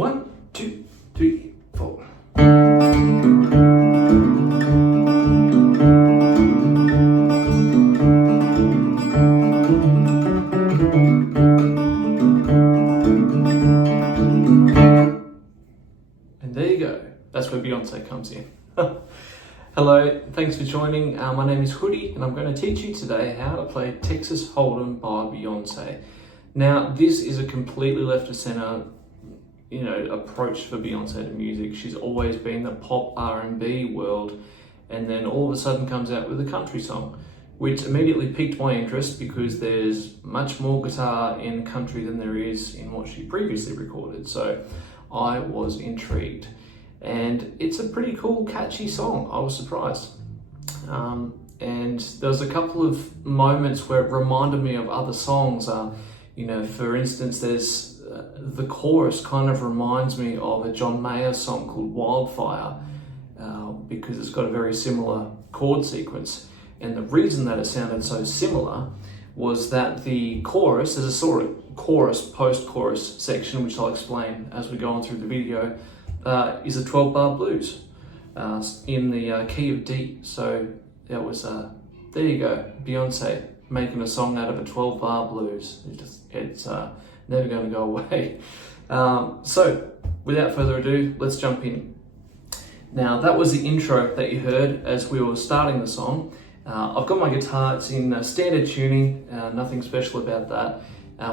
1, 2, 3, 4. And there you go. That's where Beyonce comes in. Hello, thanks for joining. My name is Hoodie and I'm going to teach you today how to play Texas Hold'em by Beyonce. Now, this is a completely left of center, approach for Beyonce to music. She's always been the pop R&B world, and then all of a sudden comes out with a country song, which immediately piqued my interest because there's much more guitar in country than there is in what she previously recorded. So I was intrigued. And it's a pretty cool, catchy song. I was surprised. And there was a couple of moments where it reminded me of other songs. For instance, there's the chorus kind of reminds me of a John Mayer song called Wildfire, because it's got a very similar chord sequence. And the reason that it sounded so similar was that the chorus, there's a sort of chorus, post-chorus section, which I'll explain as we go on through the video, is a 12-bar blues in the key of D. So that was, there you go, Beyonce making a song out of a 12-bar blues. It's never going to go away. So without further ado, let's jump in. Now, that was the intro that you heard as we were starting the song. I've got my guitar, it's in standard tuning, nothing special about that.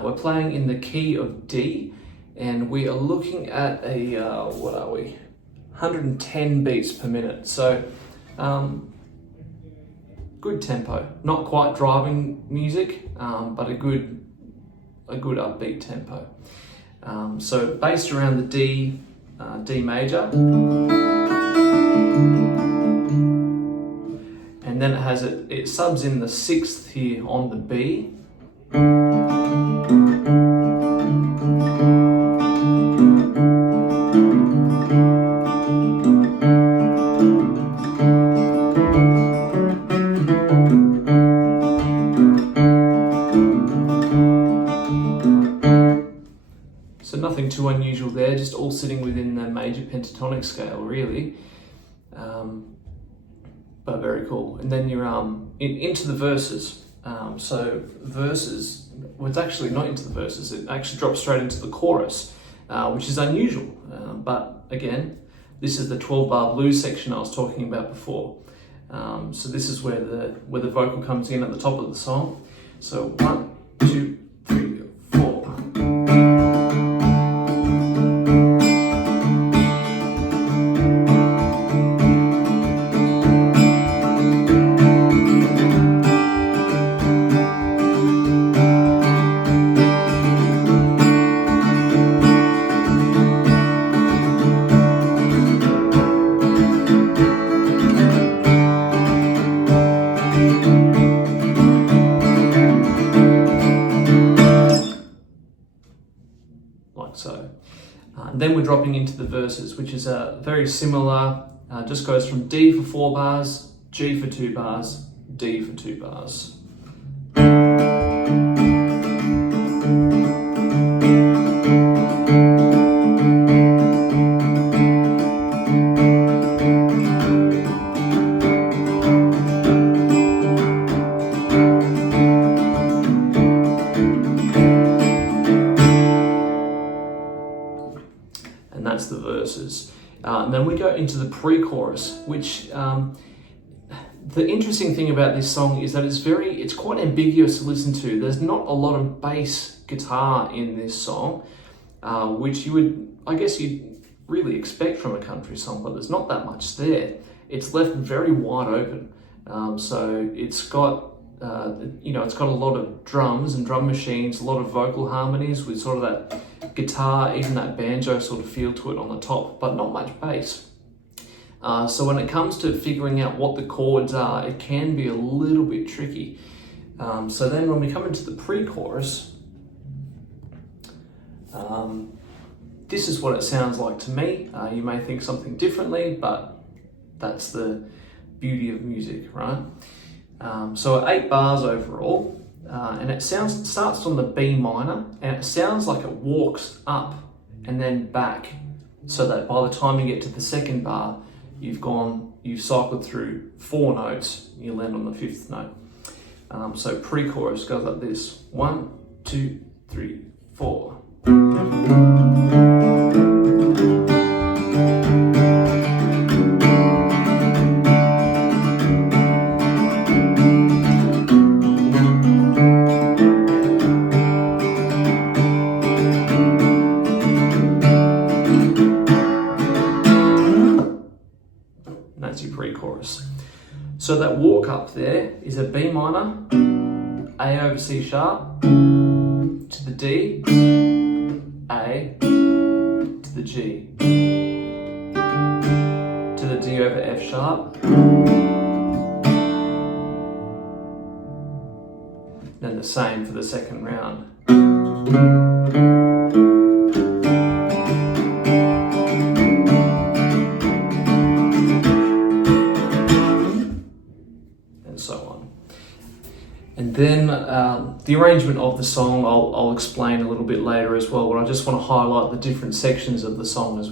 We're playing in the key of D, and we are looking at a, 110 beats per minute. So, good tempo. Not quite driving music, but a good upbeat tempo. So based around the D major. And then it subs in the 6th here on the B. So nothing too unusual there, just all sitting within the major pentatonic scale, really. But very cool. And then you're into the verses. So verses, well, it's actually not into the verses, it actually drops straight into the chorus, which is unusual. But again, this is the 12-bar blues section I was talking about before. So this is where the vocal comes in at the top of the song. So 1, 2, 3, 4. Like so. And then we're dropping into the verses, which is very similar, just goes from D for 4 bars, G for 2 bars, D for 2 bars. And that's the verses. And then we go into the pre-chorus, which the interesting thing about this song is that it's quite ambiguous to listen to. There's not a lot of bass guitar in this song, which you'd really expect from a country song, but there's not that much there. It's left very wide open. So it's got it's got a lot of drums and drum machines, a lot of vocal harmonies with sort of that guitar, even that banjo sort of feel to it on the top, but not much bass. So when it comes to figuring out what the chords are, it can be a little bit tricky. So then when we come into the pre-chorus, this is what it sounds like to me. You may think something differently, but that's the beauty of music, right? So 8 bars overall, and it starts on the B minor, and it sounds like it walks up and then back, so that by the time you get to the second bar, you've cycled through 4 notes, you land on the 5th note. So pre-chorus goes like this: 1, 2, 3, 4. That's your pre-chorus. So that walk up there is a B minor, A over C sharp, to the D, A, to the G, to the D over F sharp, then the same for the second round. So on. And then the arrangement of the song I'll explain a little bit later as well, but I just want to highlight the different sections of the song as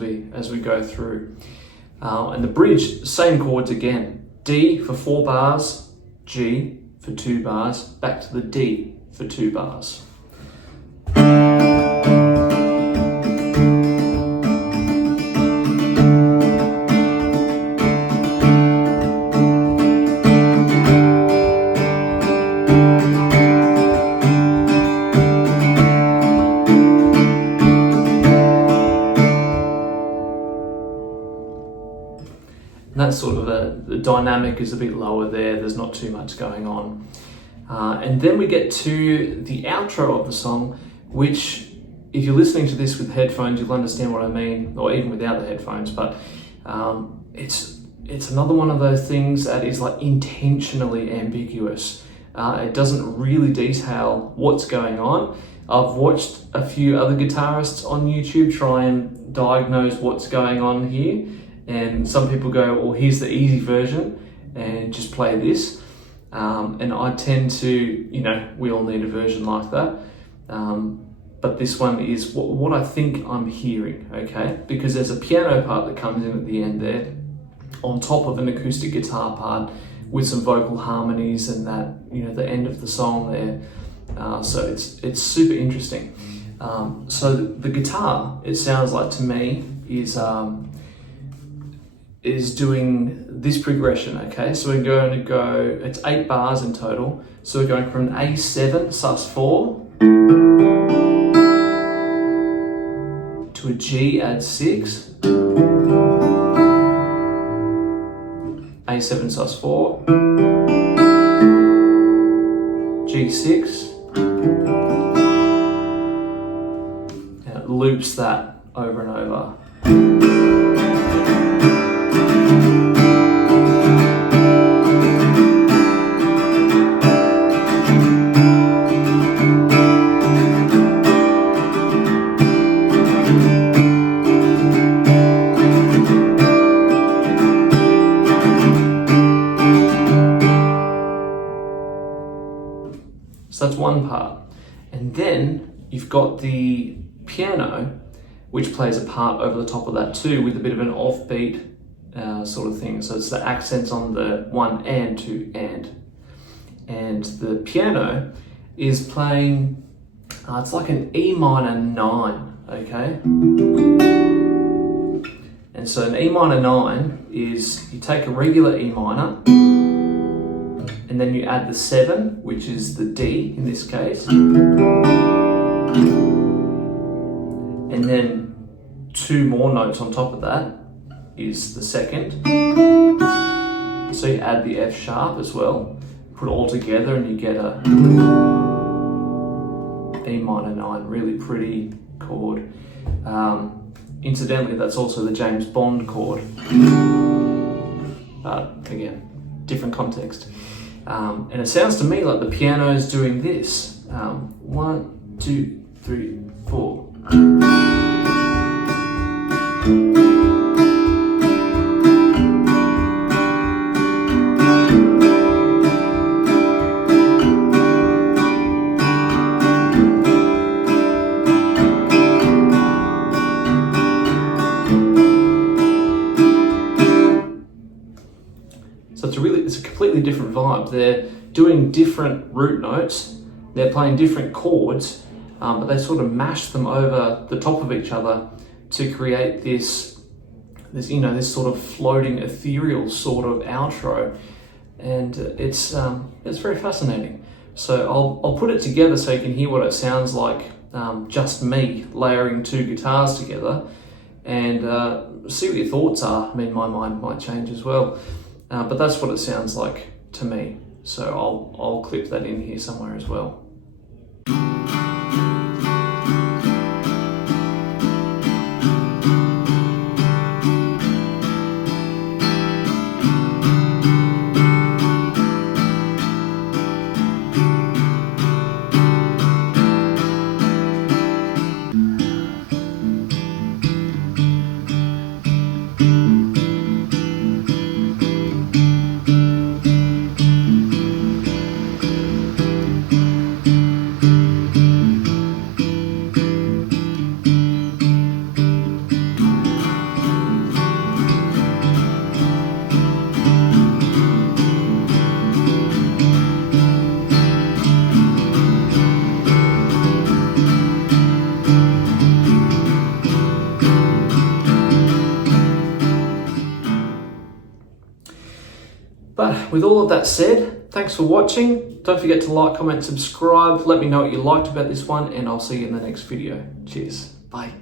we go through. And the bridge, same chords again: D for 4 bars, G for 2 bars, back to the D for 2 bars. And that's sort of the dynamic is a bit lower there. There's not too much going on. And then we get to the outro of the song, which, if you're listening to this with headphones, you'll understand what I mean, or even without the headphones. But it's another one of those things that is like intentionally ambiguous. It doesn't really detail what's going on. I've watched a few other guitarists on YouTube try and diagnose what's going on here. And some people go, well, here's the easy version and just play this. And I tend to, we all need a version like that. But this one is what I think I'm hearing, okay? Because there's a piano part that comes in at the end there, on top of an acoustic guitar part with some vocal harmonies and that, the end of the song there. So it's super interesting. So the guitar, it sounds like to me, is doing this progression, okay? So we're going to go, it's 8 bars in total. So we're going from an A7 sus4 to a G add 6, A7 sus4, G6, and it loops that over and over. So that's one part. And then you've got the piano, which plays a part over the top of that too, with a bit of an offbeat sort of thing. So it's the accents on the 1 and 2 and. And the piano is playing, it's like an E minor 9, okay? And so an E minor 9 is, you take a regular E minor, and then you add the 7, which is the D in this case. And then 2 more notes on top of that is the second. So you add the F sharp as well, put it all together and you get a E minor 9, really pretty chord. Incidentally, that's also the James Bond chord. But again, different context. And it sounds to me like the piano is doing this. 1, 2, 3, 4. different vibe. They're doing different root notes, they're playing different chords, but they sort of mash them over the top of each other to create this sort of floating ethereal sort of outro, and it's very fascinating. So I'll put it together so you can hear what it sounds like, just me layering two guitars together, and see what your thoughts are. I mean, my mind might change as well, but that's what it sounds like to me. So I'll clip that in here somewhere as well. But with all of that said, thanks for watching. Don't forget to like, comment, subscribe. Let me know what you liked about this one, and I'll see you in the next video. Cheers. Bye.